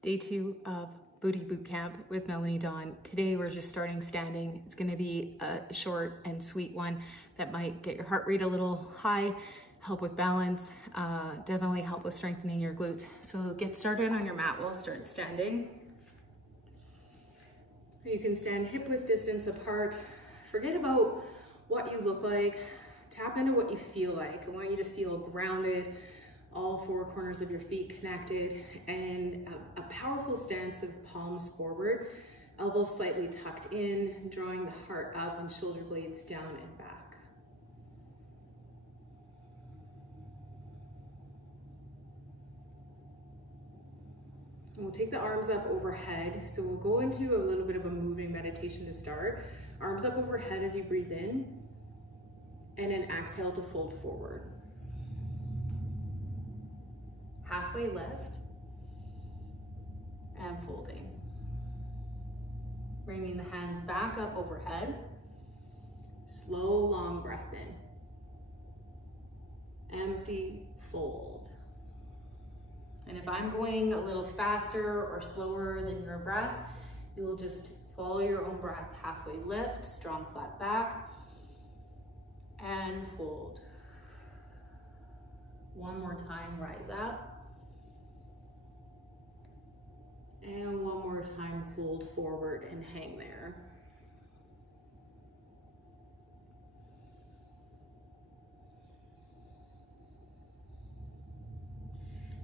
Day 2 of Booty Boot Camp with Melanie Dawn. Today we're just starting standing. It's going to be a short and sweet one that might get your heart rate a little high, help with balance, definitely help with strengthening your glutes. So get started on your mat. We'll start standing. You can stand hip width distance apart. Forget about what you look like. Tap into what you feel like. I want you to feel grounded, all four corners of your feet connected, and a powerful stance of palms forward, elbows slightly tucked in, drawing the heart up and shoulder blades down and back. And we'll take the arms up overhead. So we'll go into a little bit of a moving meditation to start. Arms up overhead as you breathe in, and then exhale to fold forward. Halfway lift, and folding. Bringing the hands back up overhead. Slow, long breath in. Empty, fold. And if I'm going a little faster or slower than your breath, you will just follow your own breath. Halfway lift, strong flat back, and fold. One more time, rise up. And one more time, fold forward and hang there.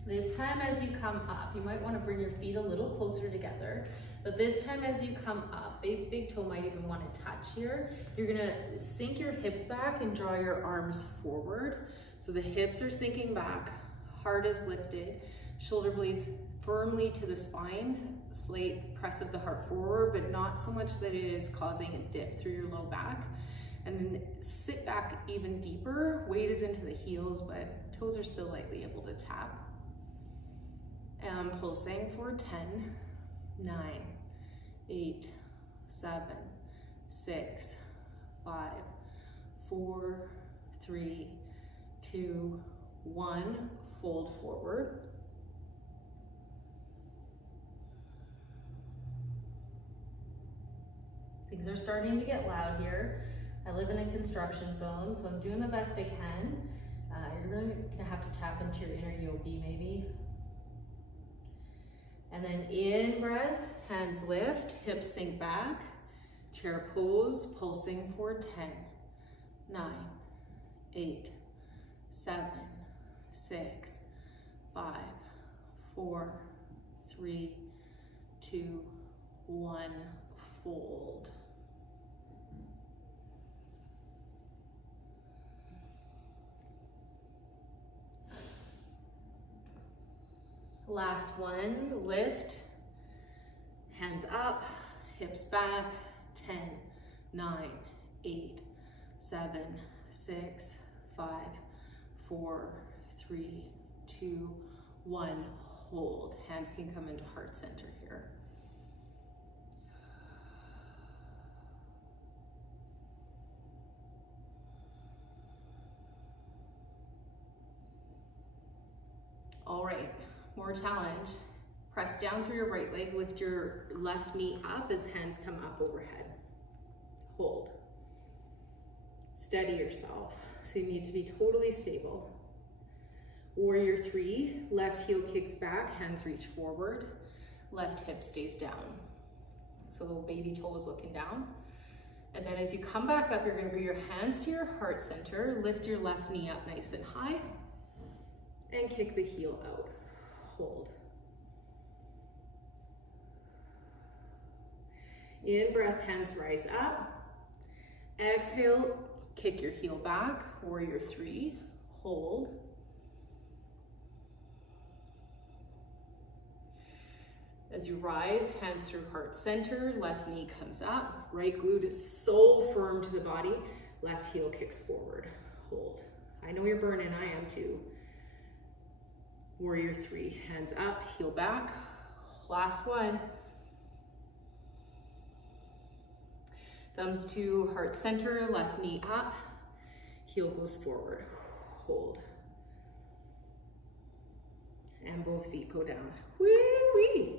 This time as you come up, you might want to bring your feet a little closer together, but this time as you come up, big toe might even want to touch here. You're going to sink your hips back and draw your arms forward. So the hips are sinking back, heart is lifted, shoulder blades firmly to the spine, slight press of the heart forward, but not so much that it is causing a dip through your low back. And then sit back even deeper, weight is into the heels, but toes are still lightly able to tap. And pulsing for 10, 9, 8, 7, 6, 5, 4, 3, 2, 1, fold forward. Things are starting to get loud here. I live in a construction zone, so I'm doing the best I can. You're really gonna have to tap into your inner yogi maybe. And then in breath, hands lift, hips sink back, chair pose, pulsing for 10, 9, 8, 7, 6, 5, 4, 3, 2, 1, fold. Last one, lift, hands up, hips back, 10, 9, 8, 7, 6, 5, 4, 3, 2, 1, hold. Hands can come into heart center here. All right. More challenge. Press down through your right leg, lift your left knee up as hands come up overhead. Hold. Steady yourself. So you need to be totally stable. Warrior 3, left heel kicks back, hands reach forward, left hip stays down. So little baby toe is looking down. And then as you come back up, you're going to bring your hands to your heart center, lift your left knee up nice and high, and kick the heel out. Hold. In breath, hands rise up. Exhale, kick your heel back, warrior 3, hold. As you rise, hands through heart center, left knee comes up, right glute is so firm to the body, left heel kicks forward, hold. I know you're burning, I am too. Warrior 3, hands up, heel back. Last one. Thumbs to heart center, left knee up, heel goes forward, hold. And both feet go down. Woo-wee!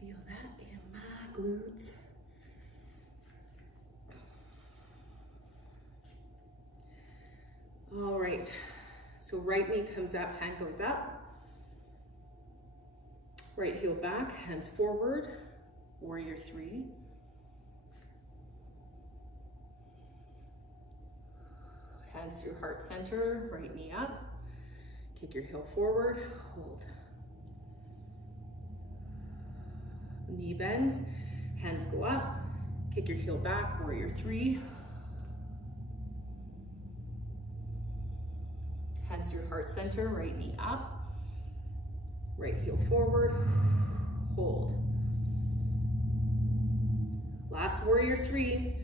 Feel that in my glutes. All right, so right knee comes up, hand goes up. Right heel back, hands forward, warrior three. Hands through heart center, right knee up. Kick your heel forward, hold. Knee bends, hands go up, kick your heel back, warrior three. Hands through heart center, right knee up, right heel forward, hold. Last warrior three,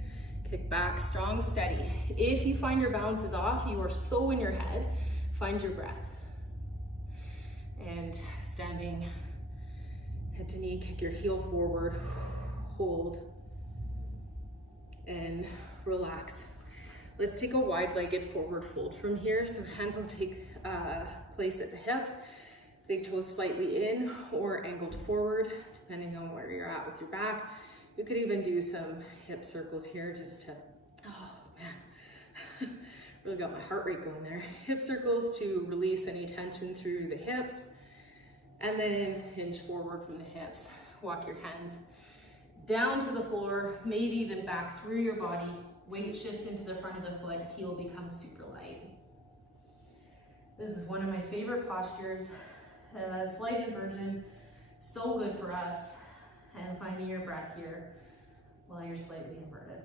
kick back, strong, steady. If you find your balance is off, you are so in your head, find your breath. And standing, head to knee, kick your heel forward, hold, and relax. Let's take a wide-legged forward fold from here. So hands will take place at the hips, big toes slightly in or angled forward, depending on where you're at with your back. You could even do some hip circles here just to, oh man, really got my heart rate going there. Hip circles to release any tension through the hips, and then hinge forward from the hips. Walk your hands down to the floor, maybe even back through your body. Weight shifts into the front of the foot, heel becomes super light. This is one of my favorite postures, slight inversion, so good for us. And finding your breath here while you're slightly inverted.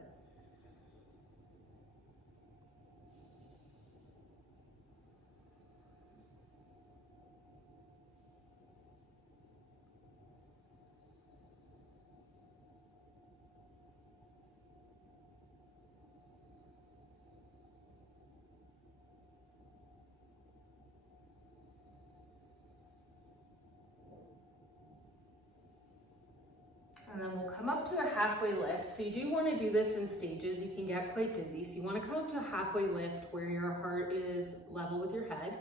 And then we'll come up to a halfway lift. So you do want to do this in stages. You can get quite dizzy. So you want to come up to a halfway lift where your heart is level with your head,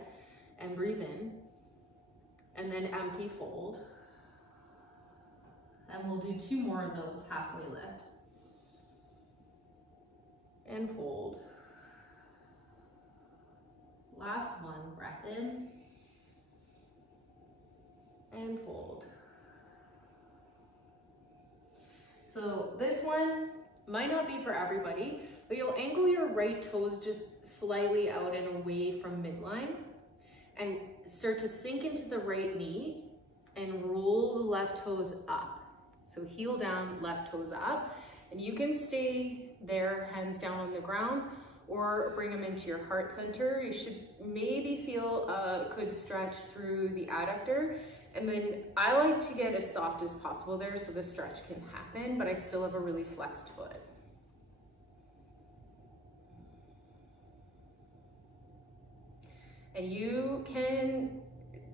and breathe in. And then empty fold. And we'll do 2 more of those, halfway lift. And fold. Last one, breath in. And fold. So this one might not be for everybody, but you'll angle your right toes just slightly out and away from midline and start to sink into the right knee and roll the left toes up. So heel down, left toes up, and you can stay there, hands down on the ground, or bring them into your heart center. You should maybe feel a good stretch through the adductor. And then I like to get as soft as possible there so the stretch can happen, but I still have a really flexed foot. And you can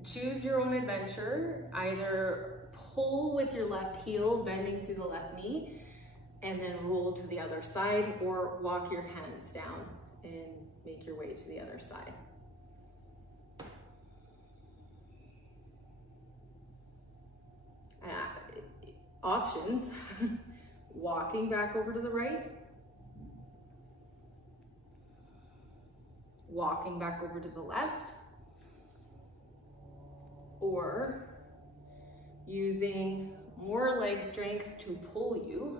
choose your own adventure, either pull with your left heel, bending through the left knee, and then roll to the other side, or walk your hands down and make your way to the other side. Options, walking back over to the right, walking back over to the left, or using more leg strength to pull you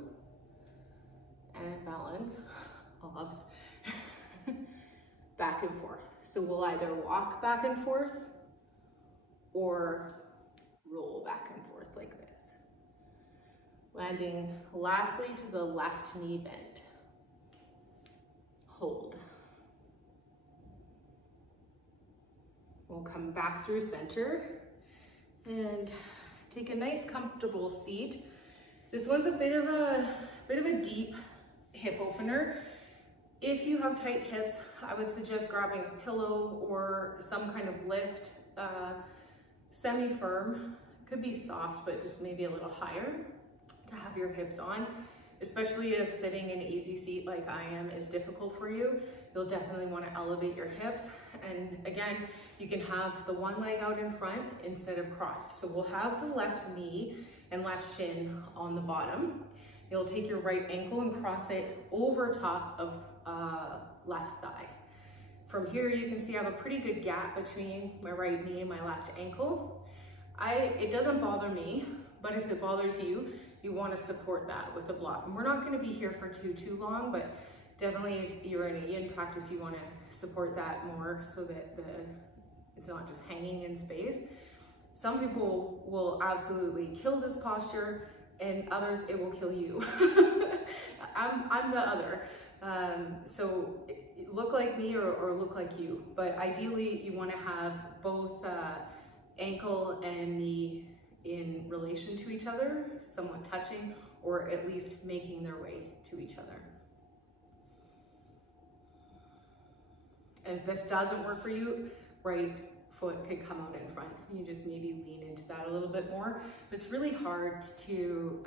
and balance, obs, back and forth. So we'll either walk back and forth or roll back and forth like this. Landing lastly to the left knee bend. Hold. We'll come back through center and take a nice comfortable seat. This one's a bit of a deep hip opener. If you have tight hips, I would suggest grabbing a pillow or some kind of lift, semi-firm. Could be soft, but just maybe a little higher to have your hips on. especially if sitting in an easy seat like I am is difficult for you. You'll definitely want to elevate your hips. And again, you can have the one leg out in front instead of crossed. So we'll have the left knee and left shin on the bottom. You'll take your right ankle and cross it over top of left thigh. From here, you can see I have a pretty good gap between my right knee and my left ankle. It doesn't bother me, but if it bothers you, you want to support that with a block. And we're not going to be here for too long, but definitely if you're in a yin practice, you want to support that more so that it's not just hanging in space. Some people will absolutely kill this posture, and others it will kill you. I'm the other. So look like me or look like you, but ideally you want to have both ankle and knee in relation to each other, somewhat touching, or at least making their way to each other. And if this doesn't work for you, right foot could come out in front. You just maybe lean into that a little bit more. It's really hard to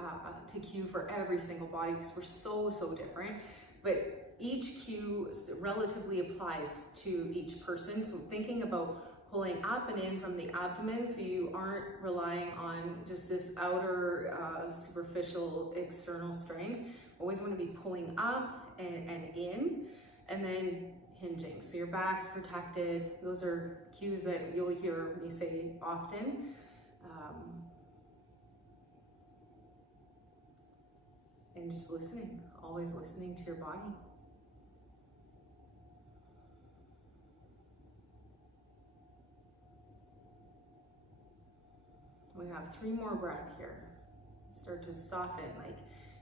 cue for every single body because we're so different. But each cue relatively applies to each person. So thinking about pulling up and in from the abdomen, so you aren't relying on just this outer superficial external strength. Always want to be pulling up and in, and then hinging. So your back's protected. Those are cues that you'll hear me say often. And just listening, always listening to your body. We have 3 more breaths here. Start to soften, like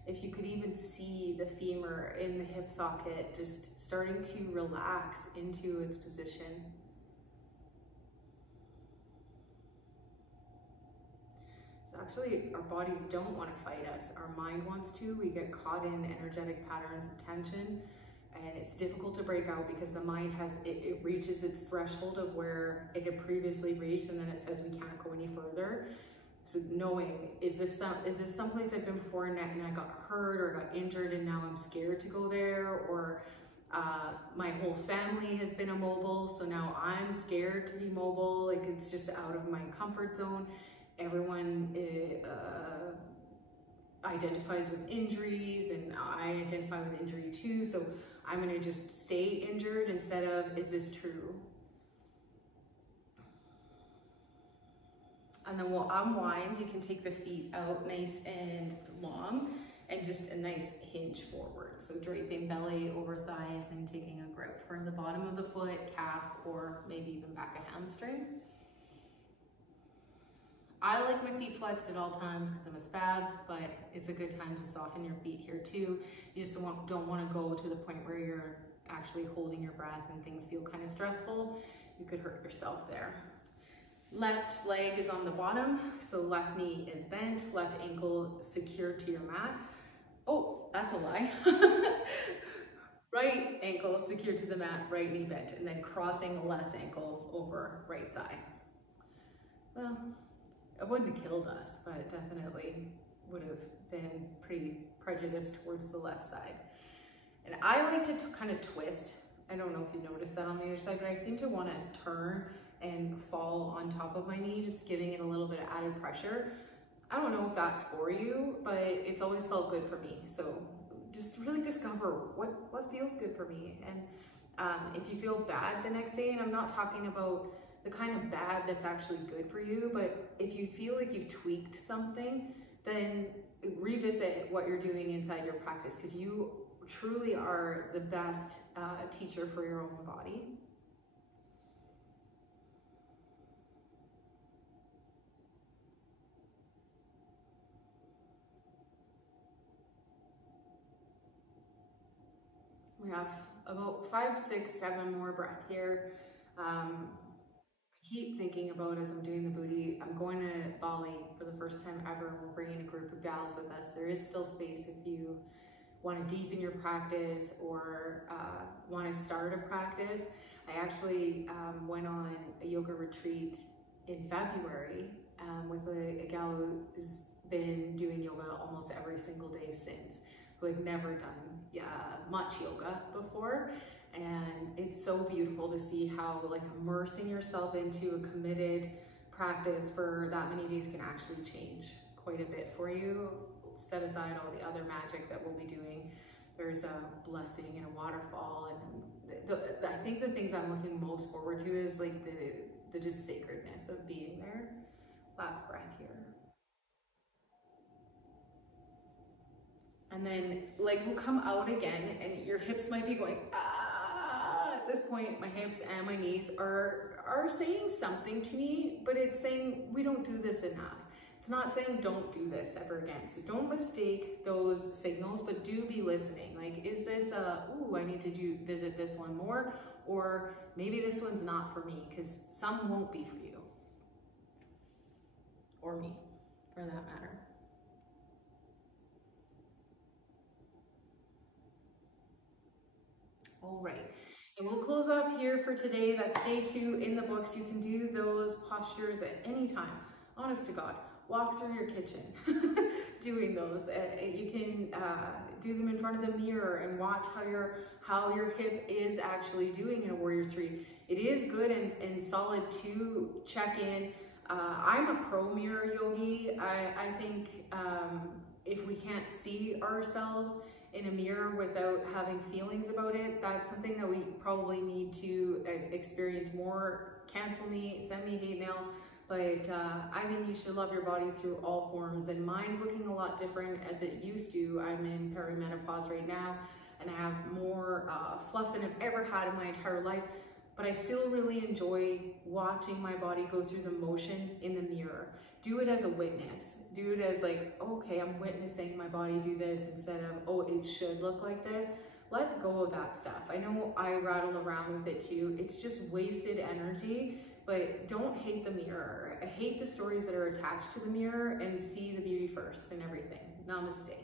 if you could even see the femur in the hip socket, just starting to relax into its position. So actually, our bodies don't want to fight us. Our mind wants to. We get caught in energetic patterns of tension, and it's difficult to break out because the mind it reaches its threshold of where it had previously reached, and then it says we can't go any further. So knowing, is this someplace I've been before and I got hurt or got injured and now I'm scared to go there, or my whole family has been immobile, so now I'm scared to be mobile, like it's just out of my comfort zone. Everyone identifies with injuries, and I identify with injury too, so I'm gonna just stay injured instead of, is this true? And then we'll unwind. You can take the feet out nice and long, and just a nice hinge forward. So draping belly over thighs and taking a grip for the bottom of the foot, calf, or maybe even back a hamstring. I like my feet flexed at all times because I'm a spaz, but it's a good time to soften your feet here too. You just don't want to go to the point where you're actually holding your breath and things feel kind of stressful. You could hurt yourself there. Left leg is on the bottom, so left knee is bent, left ankle secured to your mat. Oh, that's a lie. Right ankle secured to the mat, right knee bent, and then crossing the left ankle over right thigh. Well, it wouldn't have killed us, but it definitely would have been pretty prejudiced towards the left side. And I like to kind of twist. I don't know if you noticed that on the other side, but I seem to want to turn and fall on top of my knee, just giving it a little bit of added pressure. I don't know if that's for you, but it's always felt good for me. So just really discover what feels good for me. And if you feel bad the next day, and I'm not talking about the kind of bad that's actually good for you, but if you feel like you've tweaked something, then revisit what you're doing inside your practice, because you truly are the best teacher for your own body. We have about 5, 6, 7 more breaths here. I keep thinking about, as I'm doing the booty, I'm going to Bali for the first time ever. We're bringing a group of gals with us. There is still space if you want to deepen your practice or want to start a practice. I actually went on a yoga retreat in February with a gal who's been doing yoga almost every single day since. who had never done much yoga before. And it's so beautiful to see how like immersing yourself into a committed practice for that many days can actually change quite a bit for you. Set aside all the other magic that we'll be doing. There's a blessing and a waterfall, and I think the things I'm looking most forward to is like the just sacredness of being there. Last breath here. And then legs will come out again, and your hips might be going, ah. At this point, my hips and my knees are saying something to me, but it's saying we don't do this enough. It's not saying don't do this ever again. So don't mistake those signals, but do be listening. Like, is this ooh, I need to visit this one more, or maybe this one's not for me, because some won't be for you. Or me, for that matter. All right, and we'll close off here for today. That's day 2 in the books. You can do those postures at any time. Honest to God, walk through your kitchen doing those. You can do them in front of the mirror and watch how your hip is actually doing in a Warrior 3. It is good and solid to check in. I'm a pro mirror yogi. I think if we can't see ourselves in a mirror without having feelings about it, that's something that we probably need to experience more. Cancel me, send me hate mail, but I think you should love your body through all forms, and mine's looking a lot different as it used to. I'm in perimenopause right now, and I have more fluff than I've ever had in my entire life, but I still really enjoy watching my body go through the motions in the mirror. Do it as a witness. Do it as like, okay, I'm witnessing my body do this, instead of, oh, it should look like this. Let go of that stuff. I know I rattle around with it too. It's just wasted energy, but don't hate the mirror. I hate the stories that are attached to the mirror, and see the beauty first in everything. Namaste.